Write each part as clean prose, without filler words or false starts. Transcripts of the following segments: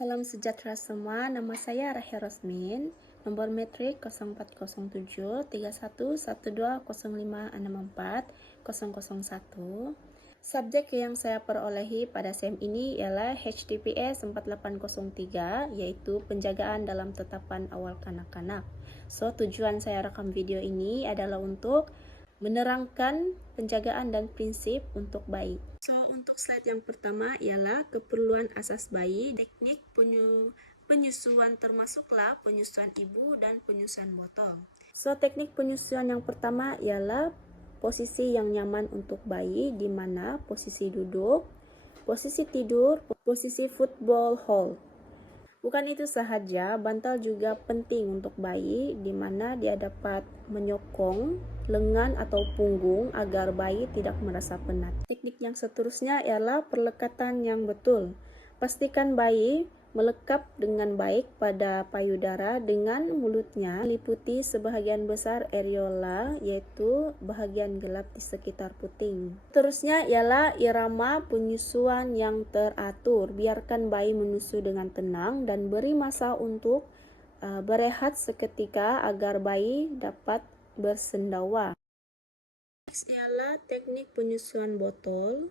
Salam sejahtera semua, nama saya Rahya Rosmin, nomor metrik 0407 31120564 Subjek yang saya perolehi pada SEM ini ialah HTPS 4803, yaitu penjagaan dalam tetapan awal kanak-kanak. So, tujuan saya rekam video ini adalah untuk menerangkan penjagaan dan prinsip untuk bayi. So, untuk slide yang pertama ialah keperluan asas bayi, teknik penyusuan termasuklah penyusuan ibu dan penyusuan botol. So, teknik penyusuan yang pertama ialah posisi yang nyaman untuk bayi, di mana posisi duduk, posisi tidur, posisi football hold. Bukan itu sahaja, bantal juga penting untuk bayi, di mana dia dapat menyokong lengan atau punggung agar bayi tidak merasa penat. Teknik yang seterusnya ialah perlekatan yang betul. Pastikan bayi melekap dengan baik pada payudara dengan mulutnya meliputi sebahagian besar areola, yaitu bahagian gelap di sekitar puting. Seterusnya ialah irama penyusuan yang teratur. Biarkan bayi menyusu dengan tenang dan beri masa untuk berehat seketika agar bayi dapat bersendawa. Next ialah teknik penyusuan botol.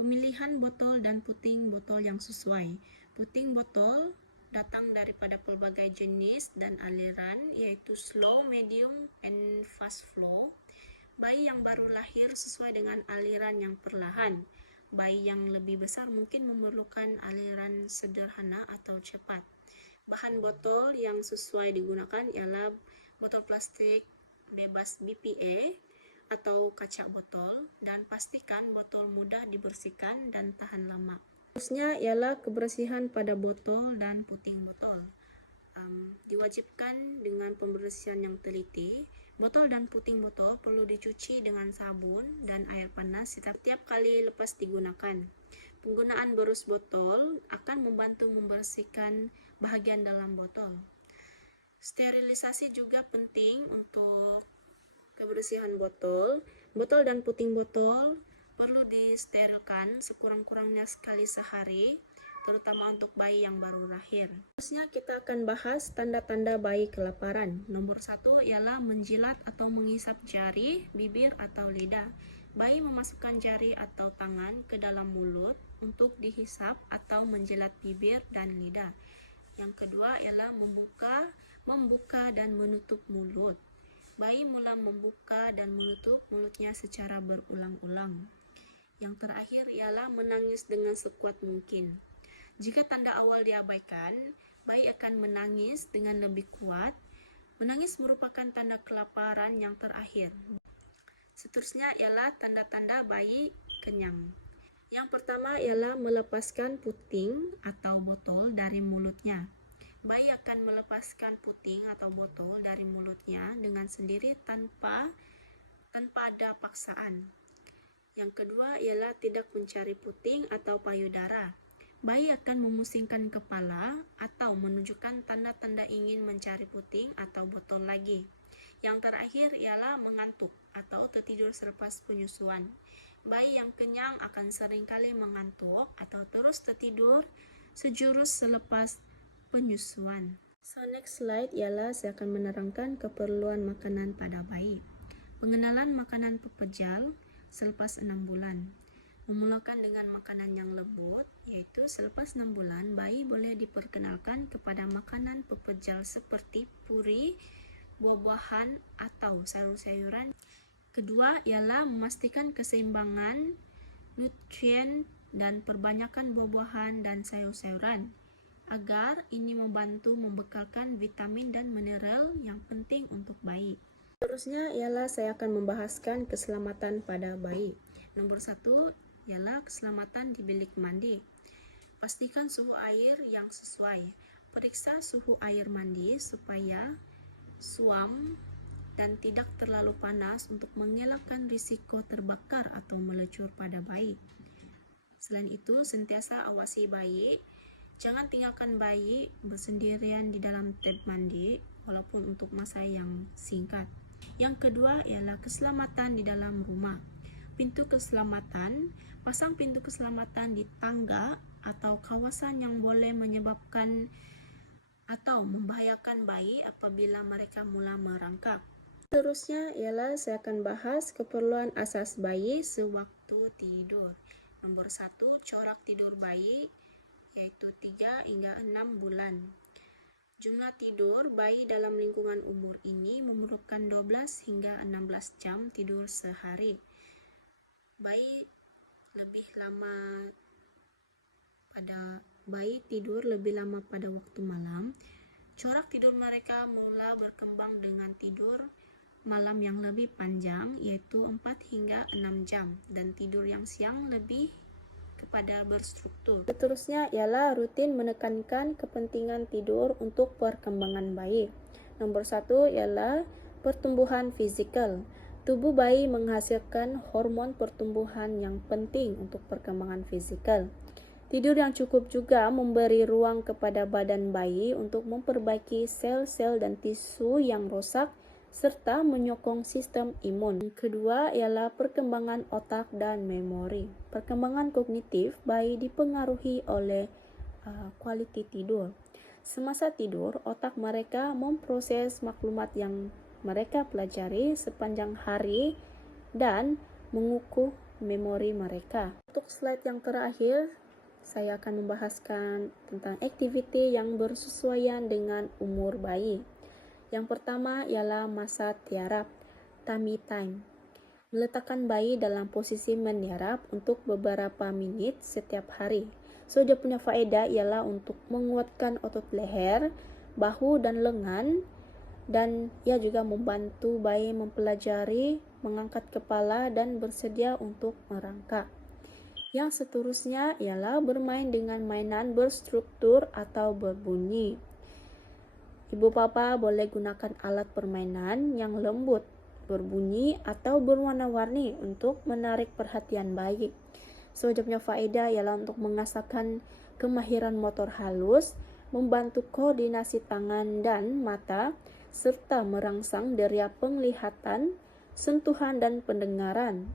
Pemilihan botol dan puting botol yang sesuai. Puting botol datang daripada pelbagai jenis dan aliran, yaitu slow, medium, and fast flow. Bayi yang baru lahir sesuai dengan aliran yang perlahan. Bayi yang lebih besar mungkin memerlukan aliran sederhana atau cepat. Bahan botol yang sesuai digunakan ialah botol plastik bebas BPA atau kaca botol, dan pastikan botol mudah dibersihkan dan tahan lama. Seterusnya ialah kebersihan pada botol dan puting botol. Diwajibkan dengan pembersihan yang teliti. Botol dan puting botol perlu dicuci dengan sabun dan air panas setiap kali lepas digunakan. Penggunaan berus botol akan membantu membersihkan bahagian dalam botol. Sterilisasi juga penting untuk kebersihan botol. Botol dan puting botol perlu disterilkan sekurang-kurangnya sekali sehari, terutama untuk bayi yang baru lahir. Seterusnya kita akan bahas tanda-tanda bayi kelaparan. Nomor 1 ialah menjilat atau menghisap jari, bibir atau lidah. Bayi memasukkan jari atau tangan ke dalam mulut untuk dihisap atau menjilat bibir dan lidah. Yang kedua ialah membuka dan menutup mulut. Bayi mula membuka dan menutup mulutnya secara berulang-ulang. Yang terakhir ialah menangis dengan sekuat mungkin. Jika tanda awal diabaikan, bayi akan menangis dengan lebih kuat. Menangis merupakan tanda kelaparan yang terakhir. Seterusnya ialah tanda-tanda bayi kenyang. Yang pertama ialah melepaskan puting atau botol dari mulutnya. Bayi akan melepaskan puting atau botol dari mulutnya dengan sendiri tanpa ada paksaan. Yang kedua ialah tidak mencari puting atau payudara. Bayi akan memusingkan kepala atau menunjukkan tanda-tanda ingin mencari puting atau botol lagi. Yang terakhir ialah mengantuk atau tertidur selepas penyusuan. Bayi yang kenyang akan seringkali mengantuk atau terus tertidur sejurus selepas penyusuan. So, next slide ialah saya akan menerangkan keperluan makanan pada bayi. Pengenalan makanan pepejal selepas 6 bulan. Memulakan dengan makanan yang lembut, yaitu selepas 6 bulan, bayi boleh diperkenalkan kepada makanan pepejal seperti puri, buah-buahan, atau sayur-sayuran. Kedua ialah memastikan keseimbangan nutrien dan perbanyakan buah-buahan dan sayur-sayuran, agar ini membantu membekalkan vitamin dan mineral yang penting untuk bayi. Seterusnya ialah saya akan membahaskan keselamatan pada bayi. Nomor 1 ialah keselamatan di bilik mandi. Pastikan suhu air yang sesuai. Periksa suhu air mandi supaya suam dan tidak terlalu panas untuk mengelakkan risiko terbakar atau melecur pada bayi. Selain itu, sentiasa awasi bayi. Jangan tinggalkan bayi bersendirian di dalam tub mandi walaupun untuk masa yang singkat. Yang kedua ialah keselamatan di dalam rumah. Pintu keselamatan, pasang pintu keselamatan di tangga atau kawasan yang boleh menyebabkan atau membahayakan bayi apabila mereka mula merangkak. Seterusnya ialah saya akan bahas keperluan asas bayi sewaktu tidur. Nomor 1, corak tidur bayi yaitu 3 hingga 6 bulan. Jumlah tidur bayi dalam lingkungan umur ini memerlukan 12 hingga 16 jam tidur sehari. Bayi tidur lebih lama pada waktu malam. Corak tidur mereka mula berkembang dengan tidur malam yang lebih panjang yaitu 4 hingga 6 jam dan tidur yang siang lebih kepada berstruktur. Seterusnya ialah rutin menekankan kepentingan tidur untuk perkembangan bayi. Nomor 1 ialah pertumbuhan fisikal. Tubuh bayi menghasilkan hormon pertumbuhan yang penting untuk perkembangan fisikal. Tidur yang cukup juga memberi ruang kepada badan bayi untuk memperbaiki sel-sel dan tisu yang rosak serta menyokong sistem imun. Kedua ialah perkembangan otak dan memori. Perkembangan kognitif bayi dipengaruhi oleh kualiti tidur. Semasa tidur, otak mereka memproses maklumat yang mereka pelajari sepanjang hari dan mengukuh memori mereka. Untuk slide yang terakhir, saya akan membahaskan tentang aktiviti yang bersesuaian dengan umur bayi. Yang pertama ialah masa tiarap, tummy time. Meletakkan bayi dalam posisi meniarap untuk beberapa menit setiap hari. So, dia punya faedah ialah untuk menguatkan otot leher, bahu dan lengan, dan ia juga membantu bayi mempelajari, mengangkat kepala dan bersedia untuk merangkak. Yang seterusnya ialah bermain dengan mainan berstruktur atau berbunyi. Ibu bapa boleh gunakan alat permainan yang lembut, berbunyi atau berwarna-warni untuk menarik perhatian bayi. So, dia punya faedah ialah untuk mengasahkan kemahiran motor halus, membantu koordinasi tangan dan mata, serta merangsang deria penglihatan, sentuhan dan pendengaran.